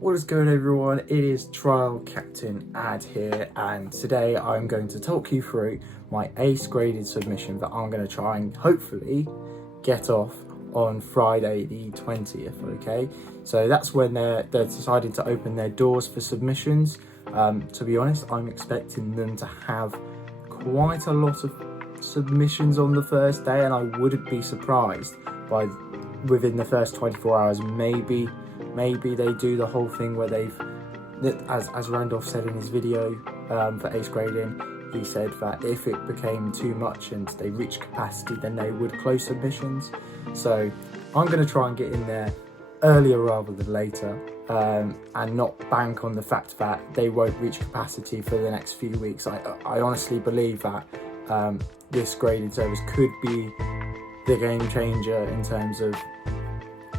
What is going on, everyone? It is TrialCaptainAd here, and today I'm going to talk you through my ace graded submission that I'm going to try and hopefully get off on Friday the 20th, okay? So that's when they're deciding to open their doors for submissions. To be honest, I'm expecting them to have quite a lot of submissions on the first day, and I wouldn't be surprised by within the first 24 hours maybe they do the whole thing where as Randolph said in his video for ace grading, he said that if it became too much and they reached capacity, then they would close submissions. So I'm going to try and get in there earlier rather than later, and not bank on the fact that they won't reach capacity for the next few weeks. I honestly believe that this grading service could be the game changer in terms of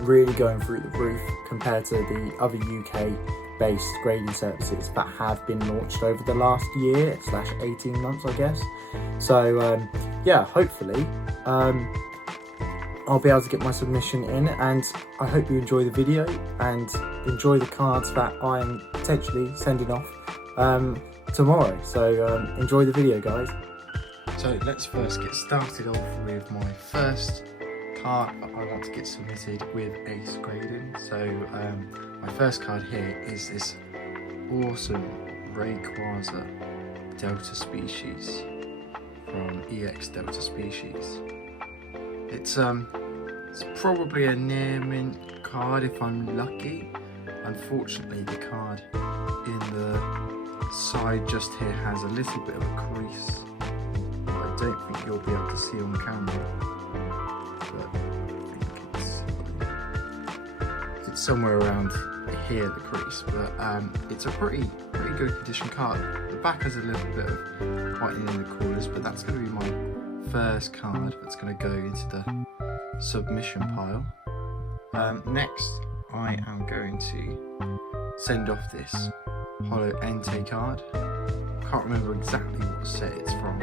really going through the roof compared to the other UK based grading services that have been launched over the last year / 18 months, I guess. So yeah, hopefully I'll be able to get my submission in, and I hope you enjoy the video and enjoy the cards that I'm potentially sending off tomorrow. So enjoy the video, guys. So let's first get started off with my first card that I like to get submitted with ace grading. So my first card here is this awesome Rayquaza Delta Species from EX Delta Species. It's probably a near mint card if I'm lucky. Unfortunately, the card in the side just here has a little bit of a crease. I don't think you'll be able to see on camera, but I think it's somewhere around here, the crease. But it's a pretty good condition card. The back has a little bit of whitening in the corners, but that's going to be my first card that's going to go into the submission pile. Next, I am going to send off this Holo Entei card. Can't remember exactly what set it's from.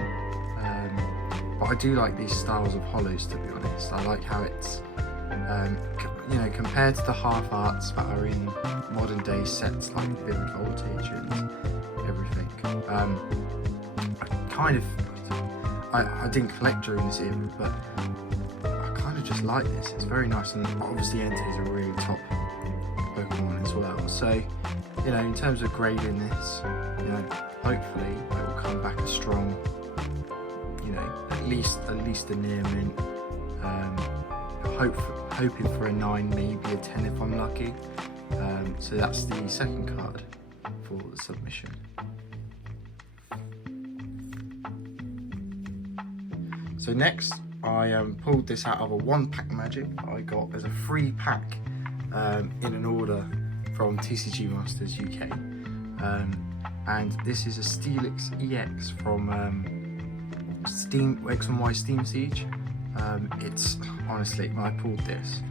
But I do like these styles of holos, to be honest. I like how it's, compared to the half arts that are in modern day sets like Vivid Voltage and everything. I didn't collect during this era, but I kind of just like this. It's very nice, and obviously Entei is a really top Pokemon as well. So, in terms of grading this, hopefully it will come back a strong, at least a near mint. Hoping for a 9, maybe a 10 if I'm lucky. So that's the second card for the submission. So next, I pulled this out of a 1-pack magic that I got as a free pack in an order from TCG Masters UK. And this is a Steelix EX from X and Y Steam Siege. It's honestly, when I pulled this,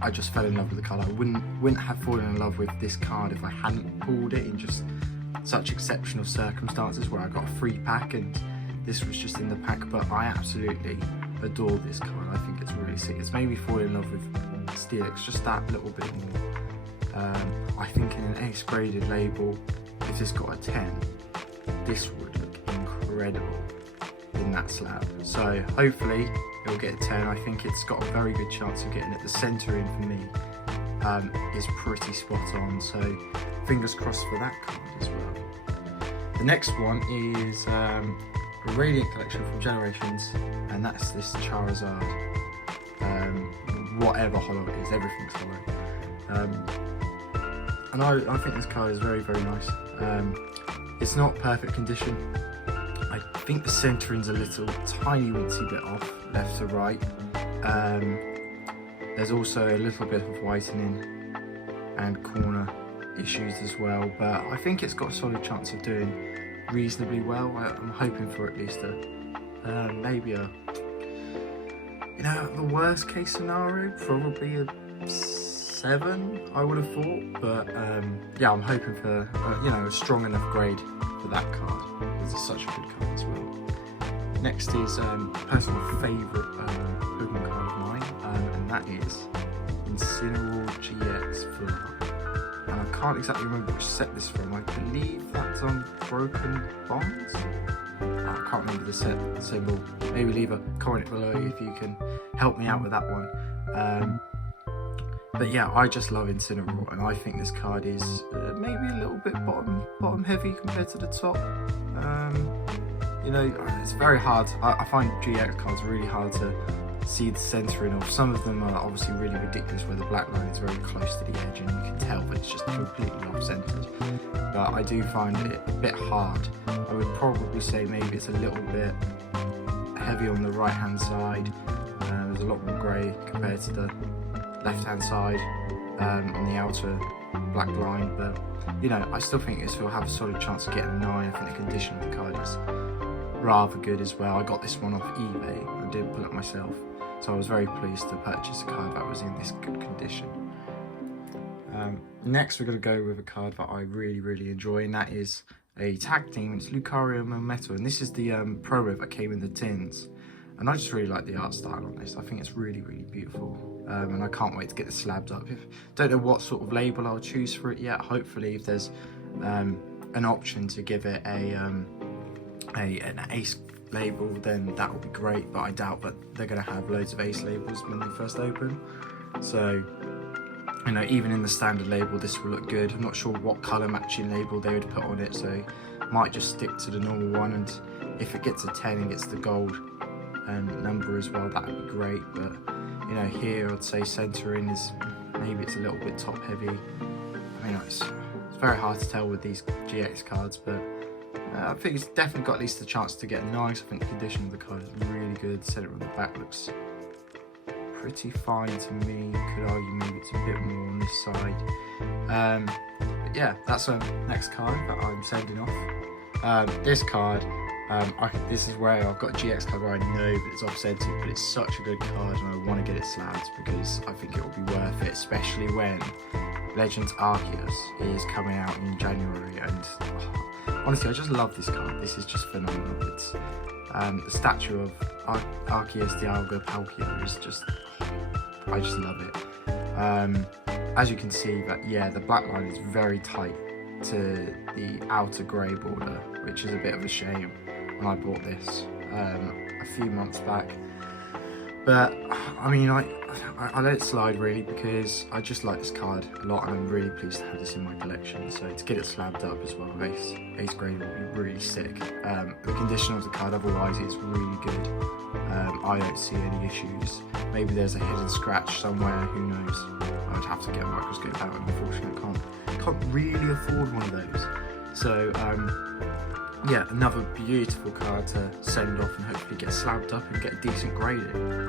I just fell in love with the card. I wouldn't have fallen in love with this card if I hadn't pulled it in just such exceptional circumstances where I got a free pack and this was just in the pack. But I absolutely adore this card. I think it's really sick. It's made me fall in love with Steelix just that little bit more. I think in an ace graded label, if this got a 10, this would look incredible in that slab. So hopefully it'll get a 10. I think it's got a very good chance of getting it. The centre in for me is pretty spot on, so fingers crossed for that card as well. The next one is a Radiant collection from Generations, and that's this Charizard, whatever holo it is, everything's holo. And I think this card is very nice. It's not perfect condition. I think the centering's a little tiny wincy bit off left to right. There's also a little bit of whitening and corner issues as well, but I think it's got a solid chance of doing reasonably well. I'm hoping for at least maybe a, the worst case scenario, probably a 7, I would have thought. But yeah, I'm hoping for a strong enough grade for that card, because it's such a good card as well. Next is a personal favourite Pokemon card of mine, and that is Incineroar GX Flare. can't exactly remember which set this is from. I believe that's on Broken Bonds. I can't remember the set symbol. Maybe leave a comment below if you can help me out with that one. But yeah, I just love Incineroar, and I think this card is maybe a little bit bottom heavy compared to the top. You know, it's very hard. I find GX cards really hard to see the centering of. Some of them are obviously really ridiculous where the black line is very close to the edge and you can tell that it's just completely off-centered. But I do find it a bit hard. I would probably say maybe it's a little bit heavy on the right hand side. There's a lot more grey compared to the left hand side on the outer black line, but you know, I still think this will have a solid chance of getting a 9. I think the condition of the card is rather good as well. I got this one off eBay. I didn't pull it myself, so I was very pleased to purchase a card that was in this good condition. Next we're going to go with a card that I really enjoy, and that is a tag team. It's Lucario and Melmetal, and this is the promo that came in the tins, and I just really like the art style on this. I think it's really beautiful, and I can't wait to get the slabs up. Don't know what sort of label I'll choose for it yet. Hopefully if there's an option to give it an ace label, then that would be great, but I doubt that they're going to have loads of ace labels when they first open. So, you know, even in the standard label this will look good. I'm not sure what colour matching label they would put on it, so might just stick to the normal one, and if it gets a 10 and gets the gold number as well, that would be great. But you know, here I'd say centering is maybe it's a little bit top heavy. I mean, it's very hard to tell with these GX cards, but I think it's definitely got at least a chance to get a 9. I think the condition of the card is really good. The center on the back looks pretty fine to me. Could argue maybe it's a bit more on this side. But yeah, that's the next card that I'm sending off. This card, this is where I've got a GX card where I know that it's off-centered, but it's such a good card and I want to get it slabbed because I think it will be worth it, especially when Legends Arceus is coming out in January. And honestly, I just love this card. This is just phenomenal. It's the statue of Arceus Dialga Palkia is just, I just love it. As you can see, that yeah, the black line is very tight to the outer grey border, which is a bit of a shame when I bought this a few months back. But I mean, I let it slide really because I just like this card a lot, and I'm really pleased to have this in my collection. So to get it slabbed up as well, ace grade would be really sick. The condition of the card otherwise is really good. I don't see any issues. Maybe there's a hidden scratch somewhere, who knows. I'd have to get a microscope out, and unfortunately I can't really afford one of those. So yeah, another beautiful card to send off and hopefully get slabbed up and get a decent grading.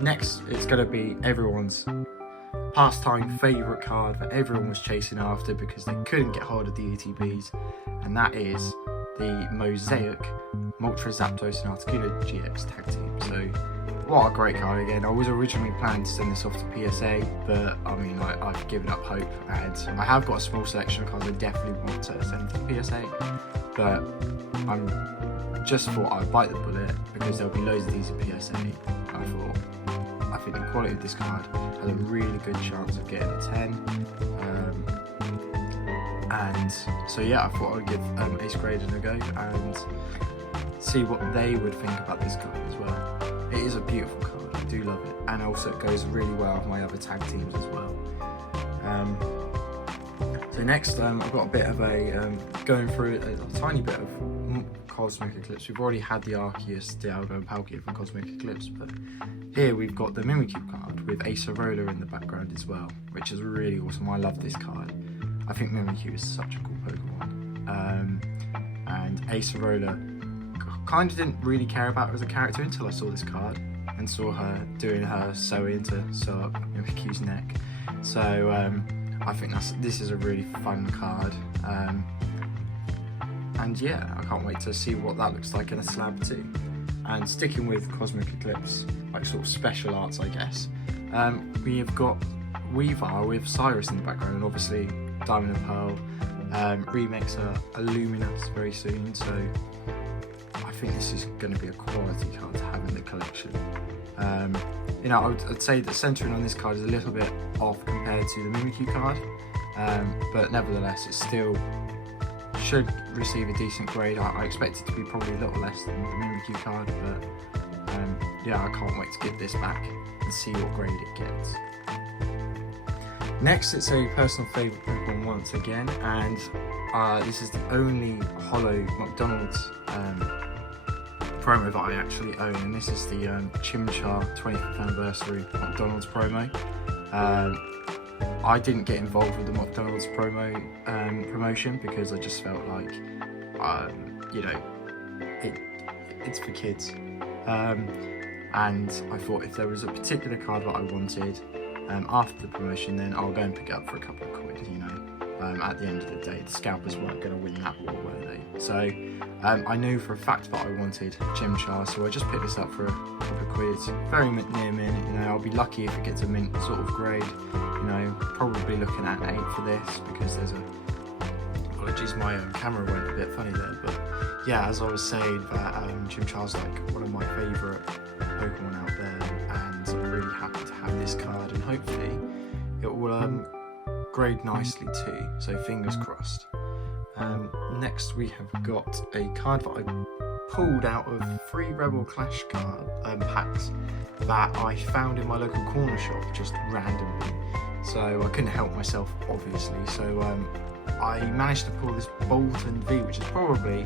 Next, it's going to be everyone's pastime favourite card that everyone was chasing after because they couldn't get hold of the ETBs, and that is the Mosaic Moltres Zapdos and Articuno GX Tag Team. So what a great card again. I was originally planning to send this off to PSA, but I mean, I've given up hope, and I have got a small selection of cards I definitely want to send to PSA, but I'm just thought I'd bite the bullet because there'll be loads of these at PSA. I think the quality of this card has a really good chance of getting a 10. And so yeah, I thought I'd give Ace Grading a go and see what they would think about this card as well. It is a beautiful card, I do love it, and also it goes really well with my other tag teams as well. So next, I've got a bit of a, going through a tiny bit of Cosmic Eclipse. We've already had the Arceus, Dialga and Palkia from Cosmic Eclipse, but here we've got the Mimikyu card with Acerola in the background as well, which is really awesome. I love this card. I think Mimikyu is such a cool Pokemon. And Acerola, kind of didn't really care about her as a character until I saw this card and saw her doing her sewing to sew up Mimikyu's neck. So I think this is a really fun card. And yeah, I can't wait to see what that looks like in a slab too. And sticking with Cosmic Eclipse, like sort of special arts, I guess, we've got Weavile with Cyrus in the background, and obviously Diamond and Pearl remakes are Luminous very soon, so I think this is going to be a quality card to have in the collection. You know, I'd say the centering on this card is a little bit off compared to the Mimikyu card, but nevertheless, it still should receive a decent grade. I expect it to be probably a little less than the Mimikyu card, but yeah, I can't wait to get this back and see what grade it gets. Next, it's a personal favourite Pokemon once again, and this is the only holo McDonald's promo that I actually own, and this is the Chimchar 25th anniversary McDonald's promo. I didn't get involved with the McDonald's promotion because I just felt like, you know, it's for kids. And I thought if there was a particular card that I wanted after the promotion, then I'll go and pick it up for a couple of quid, you know. At the end of the day, the scalpers weren't going to win that war, were they? So I knew for a fact that I wanted Chimchar, so I just picked this up for a couple of quid. It's very near mint, you know. I'll be lucky if it gets a mint sort of grade, you know. Probably looking at an 8 for this because there's a... Apologies, my camera went a bit funny there, but yeah, as I was saying, that Chimchar's like one of my favourite Pokemon out there, and I'm really happy to have this card, and hopefully it will grade nicely too, so fingers crossed. Next we have got a card that I pulled out of 3 Rebel Clash card packs that I found in my local corner shop just randomly, so I couldn't help myself obviously. So I managed to pull this Bolton V, which is probably,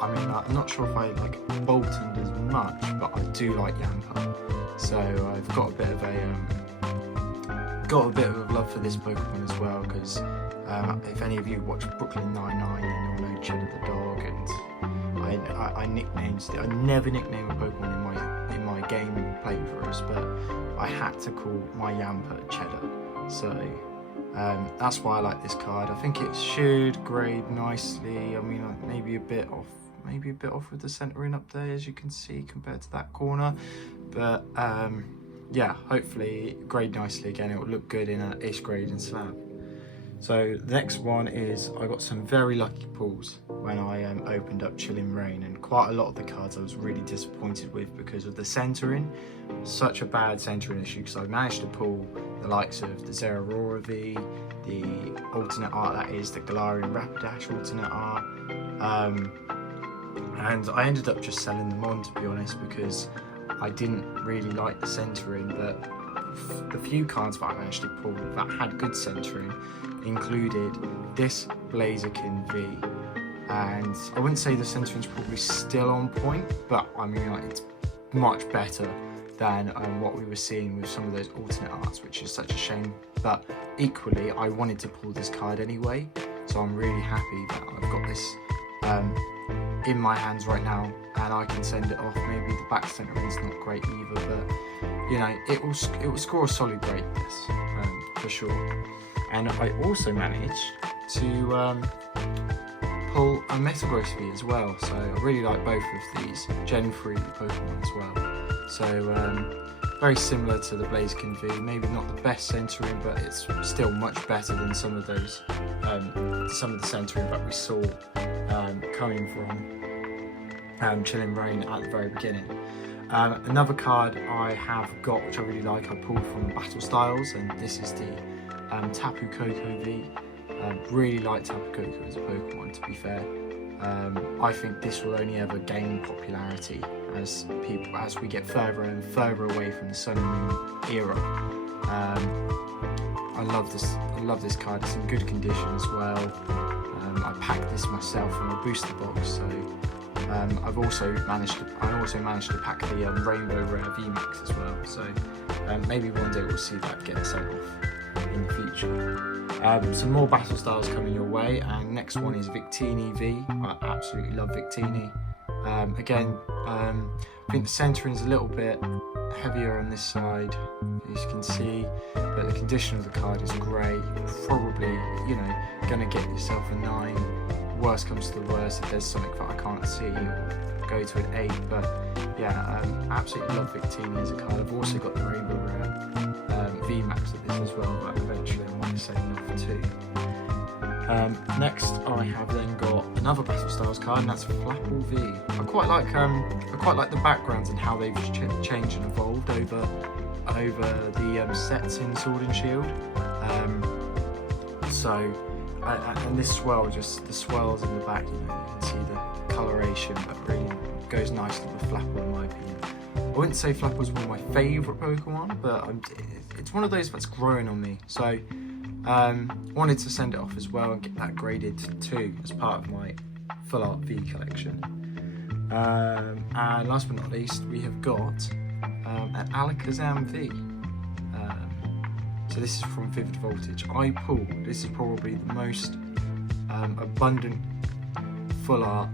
I mean, I'm not sure if I like Bolton as much, but I do like Yamper, so I've got a bit of a love for this Pokemon as well, because if any of you watch Brooklyn Nine-Nine, then you'll know Cheddar the dog, and I never nickname a Pokemon in my game playthroughs, but I had to call my Yamper Cheddar, so that's why I like this card. I think it should grade nicely. I mean, maybe a bit off with the centering up there, as you can see, compared to that corner, but yeah, hopefully grade nicely again. It will look good in an ish grade and slab. So the next one is, I got some very lucky pulls when I opened up Chilling Reign, and quite a lot of the cards I was really disappointed with because of the centering. Such a bad centering issue, because I managed to pull the likes of the Zeraora V, the alternate art that is the Galarian Rapidash alternate art, and I ended up just selling them on, to be honest, because I didn't really like the centering. But the few cards that I managed to pull that had good centering included this Blaziken V, and I wouldn't say the centering's probably still on point, but I mean, like, it's much better than what we were seeing with some of those alternate arts, which is such a shame. But equally, I wanted to pull this card anyway, so I'm really happy that I've got this in my hands right now, and I can send it off. Maybe the back centering's not great either, but you know, it will score a solid grade, this for sure. And I also managed to pull a Metagross V as well, so I really like both of these Gen 3 Pokemon as well. So very similar to the Blaziken V, maybe not the best centering, but it's still much better than some of those some of the centering that we saw coming from Chilling Reign at the very beginning. Another card I have got, which I really like, I pulled from Battle Styles, and this is the Tapu Koko V. Really like Tapu Koko as a Pokemon, to be fair. I think this will only ever gain popularity as we get further and further away from the Sun and Moon era. I love this card. It's in good condition as well. I packed this myself from a booster box, so I also managed to pack the Rainbow Rare VMAX as well. So maybe one day we'll see that get sent off in the future. Some more battle styles coming your way, and next one is Victini V. I absolutely love Victini. Again, I think the centering is a little bit heavier on this side, as you can see, but the condition of the card is great. You're probably, you know, gonna get yourself a 9. Worst comes to the worst, if there's something that I can't see, you'll go to an 8. But yeah, absolutely love Victini as a card. I've also got the Rainbow Rare VMAX of this as well, but eventually I might be saving up for 2. Next, I have then got another Battle Styles card, and that's Flapple V. I quite like the backgrounds and how they've changed and evolved over the sets in Sword and Shield. So, and this swell, just the swells in the back, you know, you can see the coloration that really goes nicely with Flapple in my opinion. I wouldn't say Flapple's one of my favourite Pokemon, but it's one of those that's growing on me. So, wanted to send it off as well and get that graded too as part of my full art V collection. And last but not least, we have got an Alakazam V. So this is from Vivid Voltage. This is probably the most abundant full art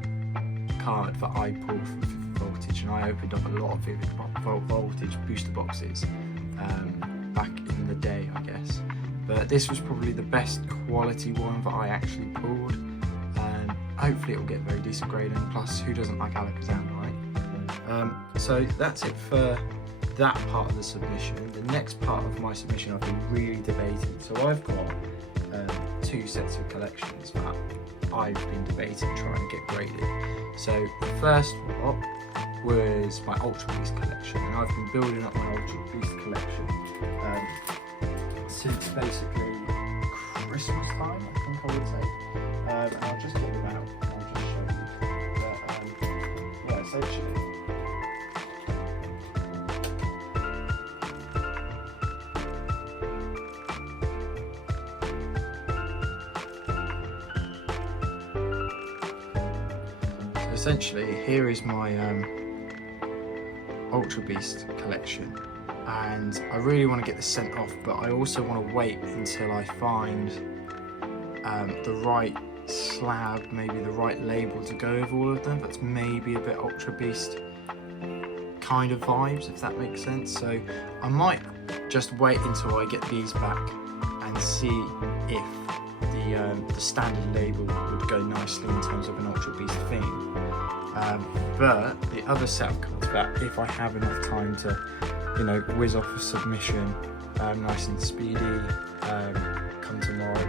card that I pulled from Vivid Voltage, and I opened up a lot of Vivid Voltage booster boxes back in the day, I guess. But this was probably the best quality one that I actually pulled. Hopefully it will get very decent grading, plus who doesn't like Alakazam, right? So that's it for that part of the submission. The next part of my submission I've been really debating. So I've got 2 sets of collections that I've been debating trying to get graded. So the first lot was my Ultra Beast collection, and I've been building up my Ultra Beast collection since basically Christmas time, I think I would say. And I'll just get them out, I'll just show you. But, yeah, essentially, here is my Ultra Beast collection, and I really want to get this sent off, but I also want to wait until I find the right slab, maybe the right label to go with all of them. That's maybe a bit Ultra Beast kind of vibes, if that makes sense. So I might just wait until I get these back and see if the standard label would go nicely in terms of an Ultra Beast theme. But the other set of cards that, if I have enough time to, you know, whiz off a submission nice and speedy come tomorrow,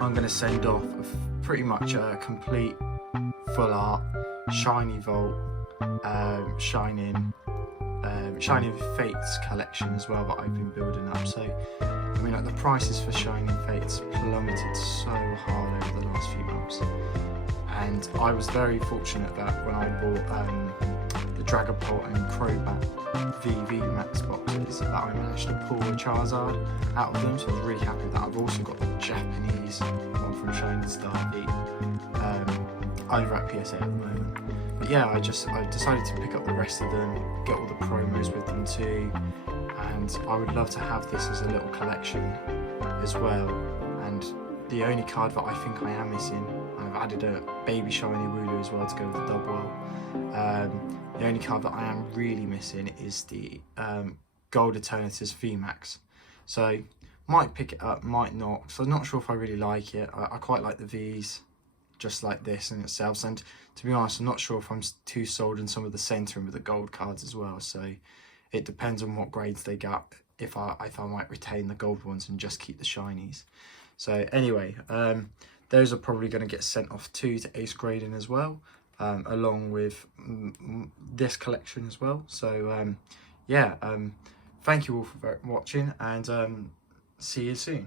I'm going to send off pretty much a complete full art Shiny Volt, Shining Fates collection as well that I've been building up. So I mean, like, the prices for Shining Fates plummeted so hard over the last few months, and I was very fortunate that when I bought the Dragapult and Crobat VV Max boxes that I managed to pull a Charizard out of them, so I was really happy with that. I've also got the Japanese one from Shining Star V over at PSA at the moment. But yeah, I decided to pick up the rest of them, get all the promos with them too, and I would love to have this as a little collection as well. And the only card that I think I am missing, I've added a baby shiny Wooloo as well to go with the Dubwell. The only card that I am really missing is the Gold Eternatus VMAX. So might pick it up, might not, so I'm not sure if I really like it. I quite like the Vs, just like this in itself, and to be honest, I'm not sure if I'm too sold on some of the centering with the gold cards as well. So it depends on what grades they get, if I might retain the gold ones and just keep the shinies. So anyway, those are probably going to get sent off to Ace Grading as well, along with this collection as well. So yeah, thank you all for watching, and see you soon.